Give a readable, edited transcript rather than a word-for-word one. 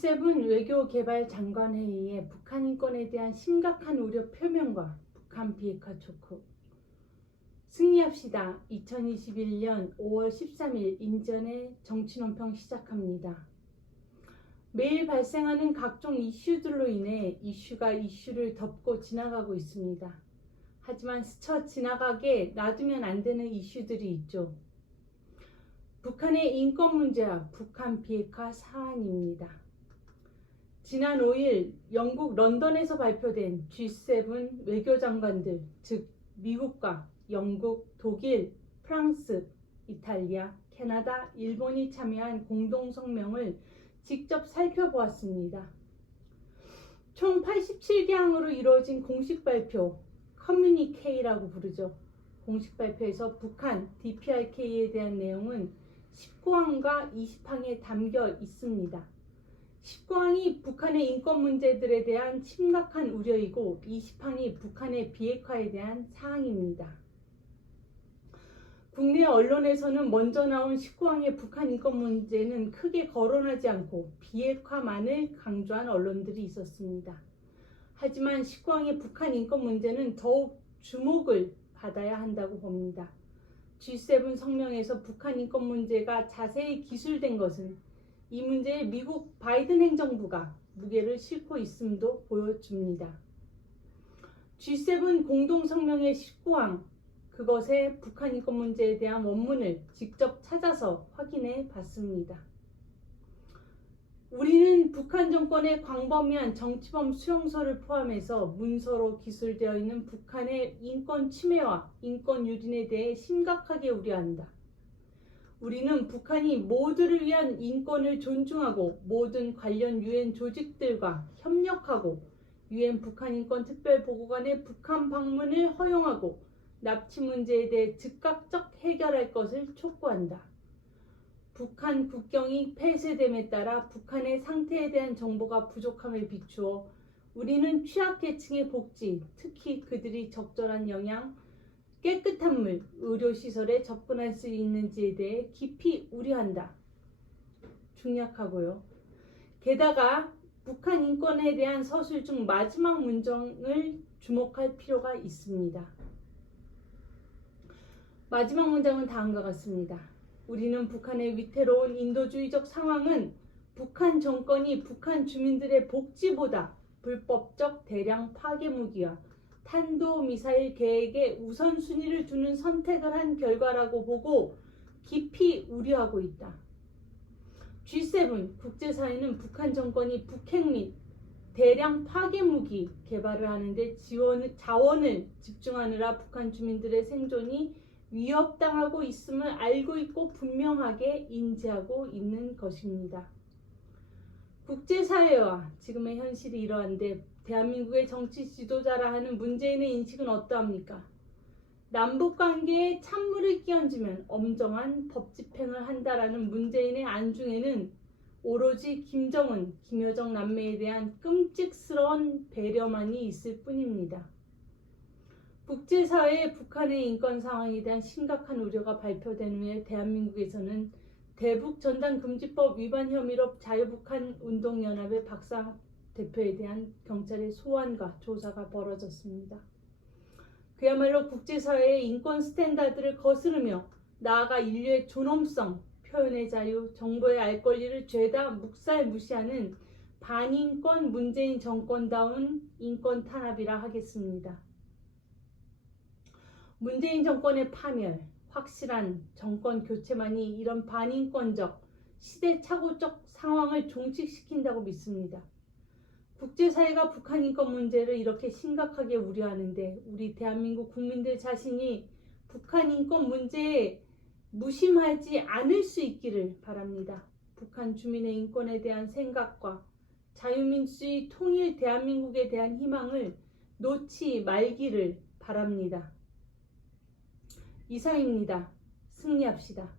G7 외교개발장관회의에 북한 인권에 대한 심각한 우려 표명과 북한 비핵화 촉구. 승리합시다. 2021년 5월 13일 인전의 정치논평 시작합니다. 매일 발생하는 각종 이슈들로 인해 이슈가 이슈를 덮고 지나가고 있습니다. 하지만 스쳐 지나가게 놔두면 안 되는 이슈들이 있죠. 북한의 인권 문제와 북한 비핵화 사안입니다. 지난 5일 영국 런던에서 발표된 G7 외교장관들, 즉 미국과 영국, 독일, 프랑스, 이탈리아, 캐나다, 일본이 참여한 공동성명을 직접 살펴보았습니다. 총 87개항으로 이루어진 공식 발표, 커뮤니케이라고 부르죠. 공식 발표에서 북한 DPRK에 대한 내용은 19항과 20항에 담겨 있습니다. 19항이 북한의 인권 문제들에 대한 심각한 우려이고 20항이 북한의 비핵화에 대한 사항입니다. 국내 언론에서는 먼저 나온 19항의 북한 인권 문제는 크게 거론하지 않고 비핵화만을 강조한 언론들이 있었습니다. 하지만 19항의 북한 인권 문제는 더욱 주목을 받아야 한다고 봅니다. G7 성명에서 북한 인권 문제가 자세히 기술된 것은 이 문제에 미국 바이든 행정부가 무게를 싣고 있음도 보여줍니다. G7 공동성명의 19항, 그것의 북한 인권 문제에 대한 원문을 직접 찾아서 확인해 봤습니다. 우리는 북한 정권의 광범위한 정치범 수용소를 포함해서 문서로 기술되어 있는 북한의 인권 침해와 인권 유린에 대해 심각하게 우려한다. 우리는 북한이 모두를 위한 인권을 존중하고 모든 관련 유엔 조직들과 협력하고 유엔 북한인권특별보고관의 북한 방문을 허용하고 납치 문제에 대해 즉각적 해결할 것을 촉구한다. 북한 국경이 폐쇄됨에 따라 북한의 상태에 대한 정보가 부족함을 비추어 우리는 취약계층의 복지, 특히 그들이 적절한 영양, 깨끗한 물, 의료시설에 접근할 수 있는지에 대해 깊이 우려한다. 중략하고요. 게다가 북한 인권에 대한 서술 중 마지막 문장을 주목할 필요가 있습니다. 마지막 문장은 다음과 같습니다. 우리는 북한의 위태로운 인도주의적 상황은 북한 정권이 북한 주민들의 복지보다 불법적 대량 파괴 무기와 탄도미사일 계획에 우선순위를 두는 선택을 한 결과라고 보고 깊이 우려하고 있다. G7 국제사회는 북한 정권이 북핵 및 대량 파괴 무기 개발을 하는데 자원을 집중하느라 북한 주민들의 생존이 위협당하고 있음을 알고 있고 분명하게 인지하고 있는 것입니다. 국제사회와 지금의 현실이 이러한데 대한민국의 정치 지도자라 하는 문재인의 인식은 어떠합니까? 남북관계에 찬물을 끼얹으면 엄정한 법 집행을 한다라는 문재인의 안중에는 오로지 김정은, 김여정 남매에 대한 끔찍스러운 배려만이 있을 뿐입니다. 국제사회의 북한의 인권 상황에 대한 심각한 우려가 발표된 후에 대한민국에서는 대북전단금지법 위반 혐의로 자유북한 운동연합의 박상 대표에 대한 경찰의 소환과 조사가 벌어졌습니다. 그야말로 국제사회의 인권 스탠다드를 거스르며 나아가 인류의 존엄성, 표현의 자유, 정보의 알 권리를 죄다 묵살 무시하는 반인권 문재인 정권다운 인권 탄압이라 하겠습니다. 문재인 정권의 파멸, 확실한 정권 교체만이 이런 반인권적, 시대착오적 상황을 종식시킨다고 믿습니다. 국제사회가 북한 인권 문제를 이렇게 심각하게 우려하는데 우리 대한민국 국민들 자신이 북한 인권 문제에 무심하지 않을 수 있기를 바랍니다. 북한 주민의 인권에 대한 생각과 자유민주주의 통일 대한민국에 대한 희망을 놓지 말기를 바랍니다. 이상입니다. 승리합시다.